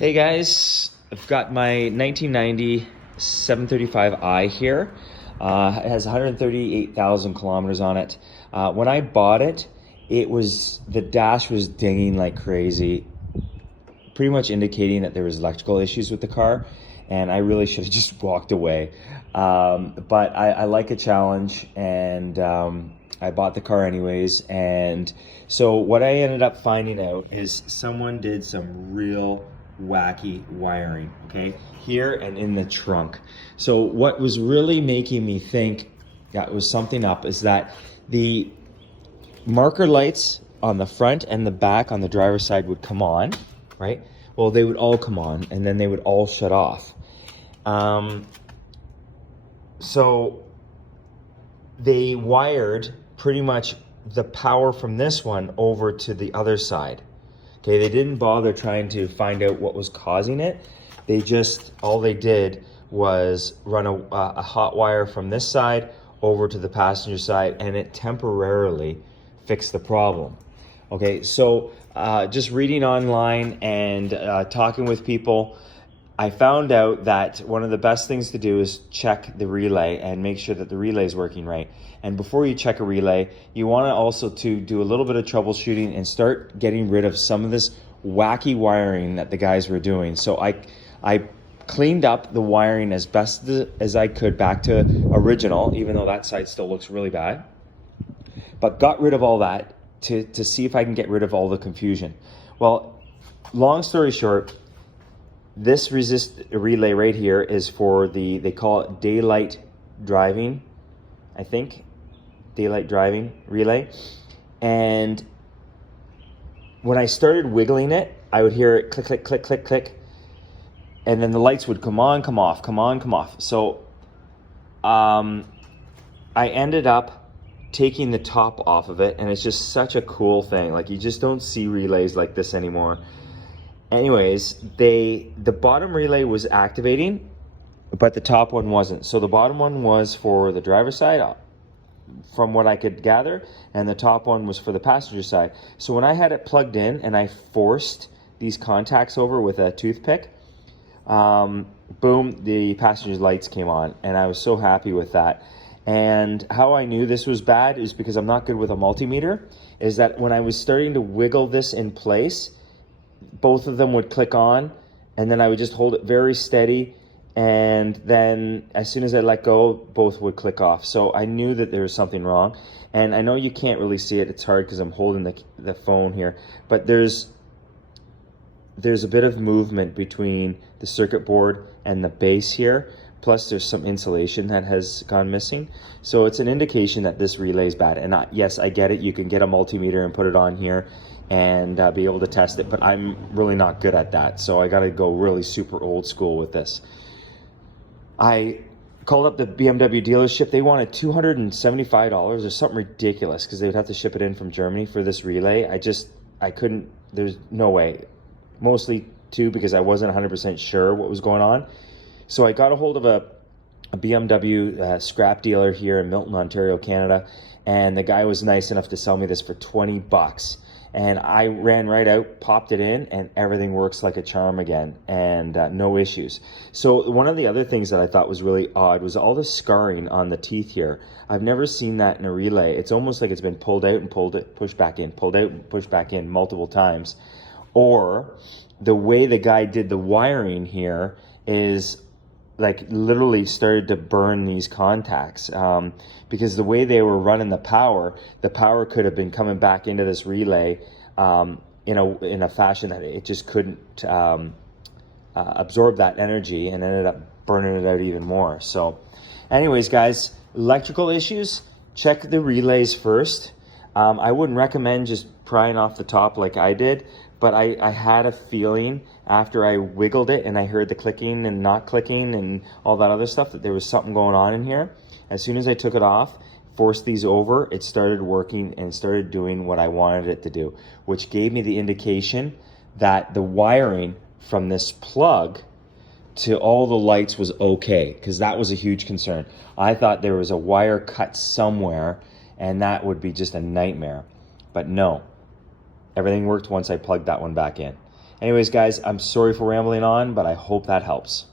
Hey guys, I've got my 1990 735i here. It has 138,000 kilometers on it. When I bought it, the dash was dinging like crazy, pretty much indicating that there was electrical issues with the car, and I really should have just walked away. But I like a challenge, and I bought the car anyways. And so what I ended up finding out is someone did some real wacky wiring, okay, here and in the trunk. So what was really making me think that was something up is that the marker lights on the front and the back on the driver's side would come on, right? Well, they would all come on and then they would all shut off. So they wired pretty much the power from this one over to the other side. Okay, they didn't bother trying to find out what was causing it. All they did was run a hot wire from this side over to the passenger side, and it temporarily fixed the problem. Okay, so just reading online and talking with people, I found out that one of the best things to do is check the relay and make sure that the relay is working right. And before you check a relay, you want to also do a little bit of troubleshooting and start getting rid of some of this wacky wiring that the guys were doing. So I cleaned up the wiring as best as I could back to original, even though that side still looks really bad. But got rid of all that to see if I can get rid of all the confusion. Well, long story short, this resist relay right here is for they call it daylight driving, I think. Daylight driving relay. And when I started wiggling it, I would hear it click, click, click, click, click. And then the lights would come on, come off, come on, come off. So I ended up taking the top off of it, and it's just such a cool thing. Like, you just don't see relays like this anymore. Anyways, the bottom relay was activating, but the top one wasn't. So the bottom one was for the driver's side, from what I could gather, and the top one was for the passenger side. So when I had it plugged in and I forced these contacts over with a toothpick, boom, the passenger lights came on, and I was so happy with that. And how I knew this was bad is because I'm not good with a multimeter, is that when I was starting to wiggle this in place, both of them would click on, and then I would just hold it very steady, and then as soon as I let go, both would click off. So I knew that there was something wrong. And I know you can't really see it, it's hard because I'm holding the phone here, but there's a bit of movement between the circuit board and the base here, plus there's some insulation that has gone missing. So it's an indication that this relay is bad. And yes, I get it, you can get a multimeter and put it on here and be able to test it, but I'm really not good at that. So I gotta go really super old school with this. I called up the BMW dealership. They wanted $275 or something ridiculous because they would have to ship it in from Germany for this relay. I couldn't, there's no way. Mostly too because I wasn't 100% sure what was going on. So I got a hold of a BMW scrap dealer here in Milton, Ontario, Canada, and the guy was nice enough to sell me this for 20 bucks. And I ran right out, popped it in, and everything works like a charm again, and no issues. So one of the other things that I thought was really odd was all the scarring on the teeth here. I've never seen that in a relay. It's almost like it's been pulled out and pushed back in, pulled out and pushed back in multiple times. Or the way the guy did the wiring here is like literally started to burn these contacts, because the way they were running the power could have been coming back into this relay in a fashion that it just couldn't absorb that energy, and ended up burning it out even more. So anyways, guys, electrical issues, check the relays first. I wouldn't recommend just prying off the top like I did, but I had a feeling after I wiggled it and I heard the clicking and not clicking and all that other stuff that there was something going on in here. As soon as I took it off, forced these over, it started working and started doing what I wanted it to do, which gave me the indication that the wiring from this plug to all the lights was okay, because that was a huge concern. I thought there was a wire cut somewhere and that would be just a nightmare. But no, everything worked once I plugged that one back in. Anyways, guys, I'm sorry for rambling on, but I hope that helps.